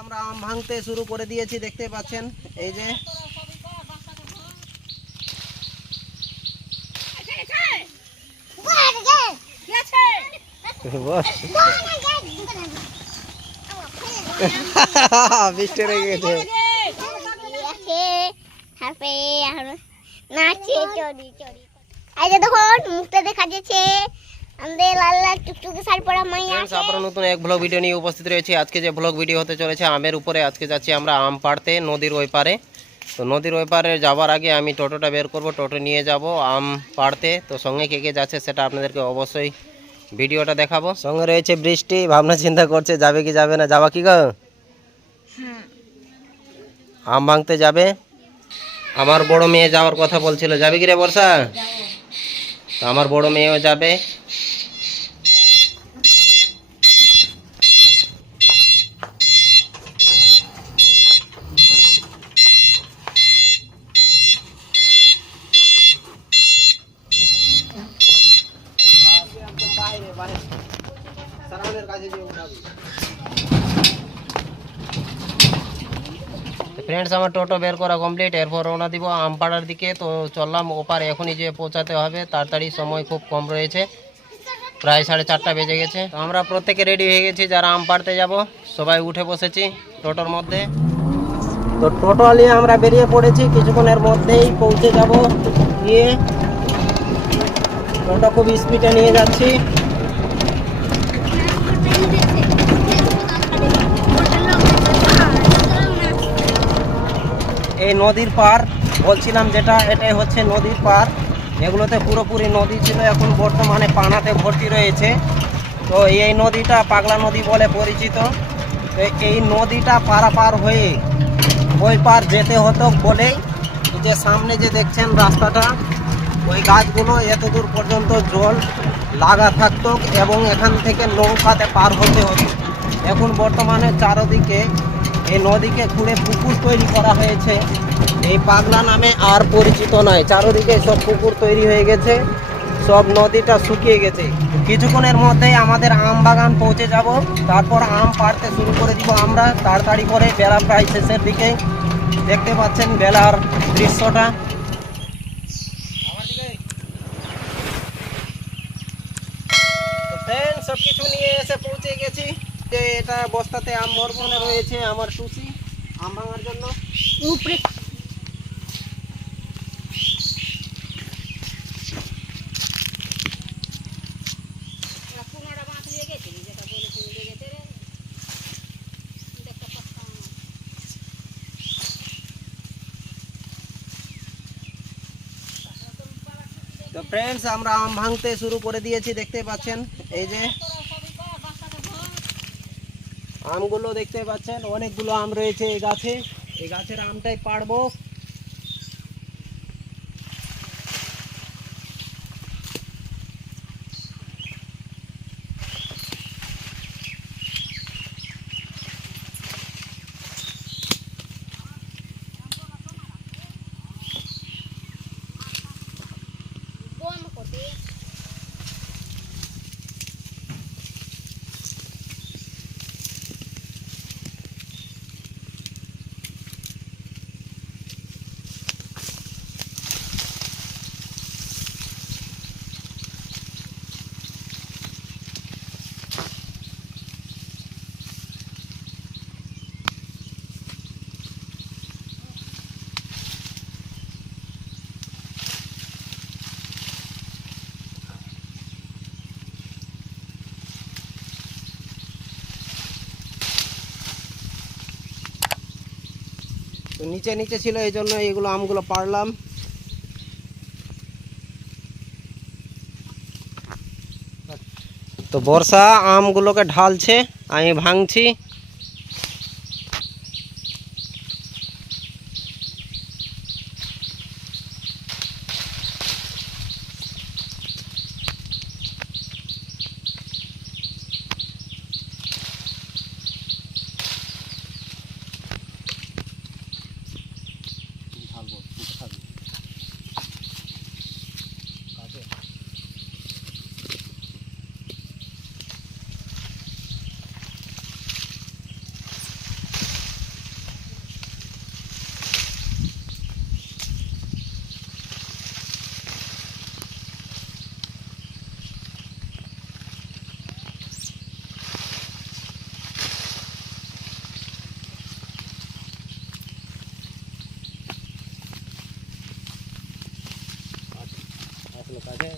আমরা আম ভাঙতে শুরু করে দিয়েছি, দেখতে পাচ্ছেন এই যে বৃষ্টি রেগে গেছে। মুখটা দেখা যাচ্ছে নতুন এক ব্লগ ভিডিও নিয়ে উপস্থিত রয়েছে। আজকে যে ব্লগ ভিডিও হতে চলেছে আমের উপরে। আজকে যাচ্ছি আমরা আম পাড়তে নদীর ওই পারে। তো নদীর ওই পারে যাওয়ার আগে আমি টোটোটা বের করব, টোটো নিয়ে যাব আম পাড়তে। তো সঙ্গে কে কে যাচ্ছে সেটা আপনাদেরকে অবশ্যই ভিডিওটা দেখাবো। সঙ্গে রয়েছে বৃষ্টি, ভাবনা চিন্তা করছে যাবে কি যাবে না। যাবা কি গো? আম ভাঙতে যাবে। আমার বড় মেয়ে যাওয়ার কথা বলছিল, যাবে কি রে বর্ষা? তো আমার বড় মেয়েও যাবে। ফ্রেন্ডস, আমার টোটো বের করা কমপ্লিট। এরপর রওনা দিব আমপাড়ার দিকে। তো চললাম ওপারে, এখনই যে পৌঁছাতে হবে তাড়াতাড়ি, সময় খুব কম রয়েছে, প্রায় 4:30 বেজে গেছে। তো আমরা প্রত্যেকে রেডি হয়ে গেছি, যারা আম পাড়তে যাব সবাই উঠে বসেছি টোটোর মধ্যে। তো টোটো নিয়ে আমরা বেরিয়ে পড়েছি, কিছুক্ষণের মধ্যেই পৌঁছে যাব গিয়ে। টোটো খুব স্পিডে নিয়ে যাচ্ছি। এই নদীর পার বলছিলাম যেটা, এটাই হচ্ছে নদীর পার। এগুলোতে পুরোপুরি নদী ছিল, এখন বর্তমানে পানাতে ভর্তি রয়েছে। তো এই নদীটা পাগলা নদী বলে পরিচিত। তো এই নদীটা পারাপার হয়ে ওই পার যেতে হতো বলেই যে সামনে যে দেখছেন রাস্তাটা, ওই গাছগুলো এতদূর পর্যন্ত জল লাগা থাকতো এবং এখান থেকে নৌকাতে পার হতে হতো। এখন বর্তমানে চারদিকে এই নদীকে খুঁড়ে পুকুর তৈরি করা হয়েছে। এই পাগলা নামে আর পরিচিত নয়, চারদিকে সব পুকুর তৈরি হয়ে গেছে, সব নদীটা শুকিয়ে গেছে। কিছুক্ষণের মধ্যেই আমাদের আম বাগান পৌঁছে যাব, তারপর আম পাড়তে শুরু করে দিব আমরা তাড়াতাড়ি করে। বেলা প্রায় শেষের দিকে, দেখতে পাচ্ছেন বেলার দৃশ্যটা। সব কিছু নিয়ে এসে পৌঁছে গেছি। যে এটা বস্তাতে আম বর্মনে রয়েছে আমার টুসি আম ভাঙার জন্য। উপরে তো ফ্রেন্ডস, আমরা আম ভাঙতে শুরু করে দিয়েছি, দেখতে পাচ্ছেন এই যে আমগুলো দেখতে পাচ্ছেন, অনেকগুলো আম রয়েছে এই গাছে। এই গাছের আমটাই পাড়বো। তো নিচে নিচে ছিল, এই জন্য এইগুলো আমগুলো পাড়লাম। তো বর্ষা আমগুলোকে ঢালছে, আমি ভাঙছি। আগে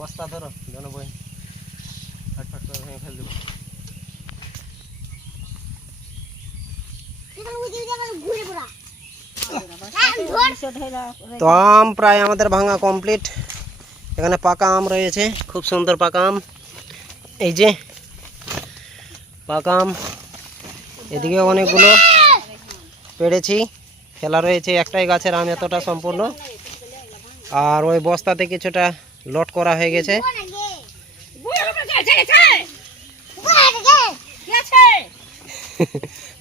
বস্তা ধরো জানো বই ফটফট করে ভেঙে ফেল দেবো। তো আম প্রায় আমাদের ভাঙা কমপ্লিট। এখানে পাকা আম রয়েছে, খুব সুন্দর পাকা আম। এই যে পাকা আম, এদিকে অনেকগুলো পেড়েছি, ফেলা রয়েছে একটাই গাছের আম এতটা সম্পূর্ণ। আর ওই বস্তাতে কিছুটা লোড করা হয়ে গেছে।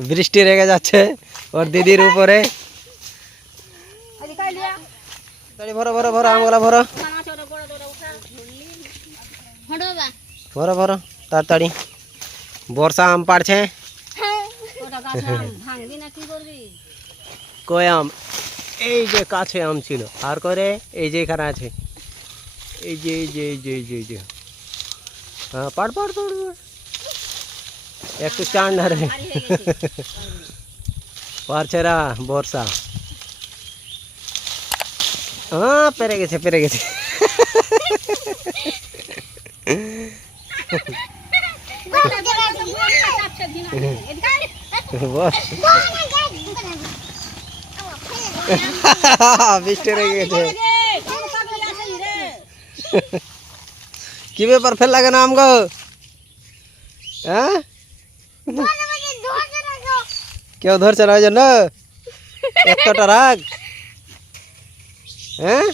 বৃষ্টি রেগে যাচ্ছে ওর দিদির উপরে। ভরো ভরো ভরো আমগুলা ভরো ভরো ভরো তাড়াতাড়ি। বর্ষা আম পাড়ছে। কই আম? এই যে কাছে আম ছিল, আর করে এই যে এখানে আছে, এই যে এই যে এই যে এই যে এই যে হ্যাঁ পাড় পাড় পাড় একটু চান না রে পারছে না বর্ষা। হ্যাঁ পেরে গেছে পেরে গেছে। বৃষ্টি রেগে গেছে। কি ব্যাপার ফেল লাগে না আমগো? হ্যাঁ কেউ ধরছে না ওই জন্য এতটা রাগ? হ্যাঁ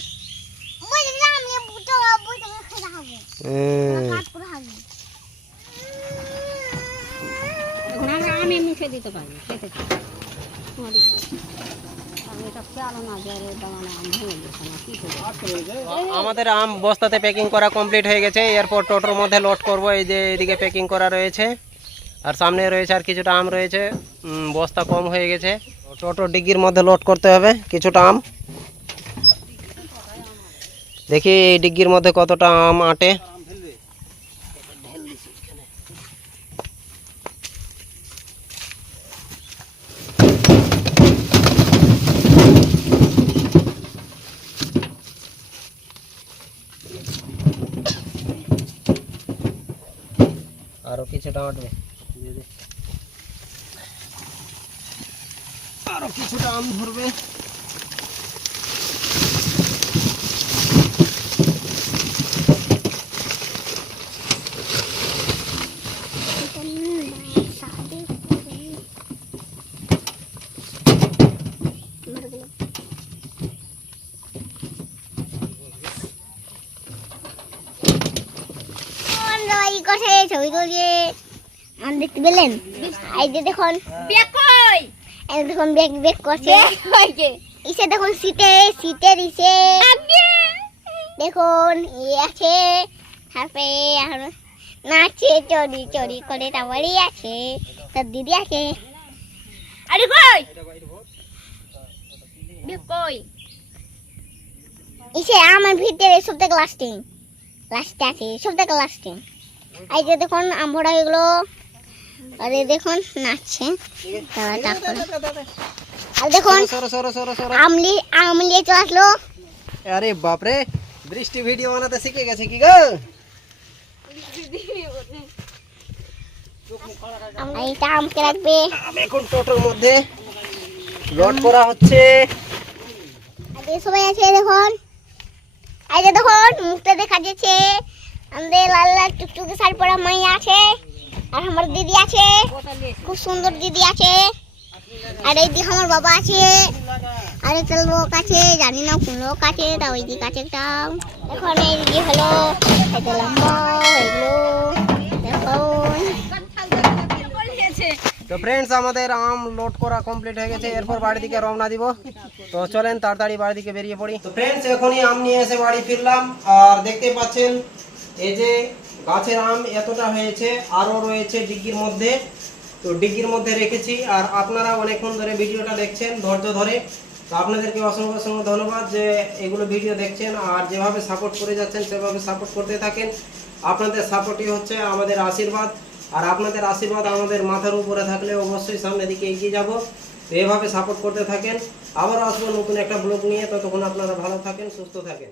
আমি মুখে দিতে পারি খেতে আমাদের আম বস্তাতে প্যাকিং করা কমপ্লিট হয়ে গেছে। এরপর টোটোর মধ্যে লোড করব। এই যে এদিকে প্যাকিং করা রয়েছে, আর সামনে রয়েছে আর কিছুটা আম রয়েছে। বস্তা কম হয়ে গেছে, টোটো ডিগ্গির মধ্যে লোড করতে হবে কিছুটা আম। দেখি এই ডিগ্গির মধ্যে কতটা আম আটে। আরো কিছুটা আটবে, আরো কিছুটা আম ধরবে। ছবি তুলিয়ে দেখতে পেলেন? এই যে দেখুন দেখুন ব্যাগ ব্যাগ করছে। ইসে দেখুন সিটের ইসে দেখুন ইয়ে আছে, তারপরে নাচে চড়ি চড়ি করে তারপরে আছে তার দিদি আছে। আরে কই কই ইসে আমার ভিতরে সব থেকে লাস্টে আছে, সব থেকে লাস্টে। এই যে দেখুন আম ভরা এগুলো, আরে দেখুন নাচছে। আর দেখুন আমলি চলে আসলো। আরে বাপরে, বৃষ্টি ভিডিও বানাতে শিখে গেছে কি গো? এইটা আমকে রাখবে। আমি এখন টোটোর মধ্যে লোড করা হচ্ছে। সবাই আছে দেখুন, এই যে দেখুন মুখটা দেখা যাচ্ছে। আমাদের লাল লাল টুকটুকে শাড়ি পরা মাইয়া আছে, আর আমার দিদি আছে, খুব সুন্দর দিদি আছে। আর এই দিকে আমার বাবা আছে, আর একটা লোক আছে, জানি না কোন লোক আছে, তা ওই দিকে আছে একটা। এখন এই দিকে হলো এটা লম্বা এগুলো দেখুন। তো ফ্রেন্ডস আমাদের আম লোড করা কমপ্লিট হয়ে গেছে, এরপর বাড়ি দিকে রওনা দিব। তো চলেন তাড়াতাড়ি বাড়ি দিকে বেরিয়ে পড়ি। তো ফ্রেন্ডস এখনই আম নিয়ে এসে বাড়ি ফিরলাম, আর দেখতে পাচ্ছেন এই যে গাছের আম এতটা হয়েছে, আরও রয়েছে ডিগ্গির মধ্যে। তো ডিগ্গির মধ্যে রেখেছি, আর আপনারা অনেকক্ষণ ধরে ভিডিওটা দেখছেন ধৈর্য ধরে। তো আপনাদেরকে অসংখ্য অসংখ্য ধন্যবাদ যে এগুলো ভিডিও দেখছেন, আর যেভাবে সাপোর্ট করে যাচ্ছেন সেভাবে সাপোর্ট করতে থাকেন। আপনাদের সাপোর্টই হচ্ছে আমাদের আশীর্বাদ, আর আপনাদের আশীর্বাদ আমাদের মাথার উপরে থাকলে অবশ্যই সামনের দিকে এগিয়ে যাব। তো এভাবে সাপোর্ট করতে থাকেন। আবারও আসবো নতুন একটা ব্লগ নিয়ে, ততক্ষণ আপনারা ভালো থাকেন, সুস্থ থাকেন।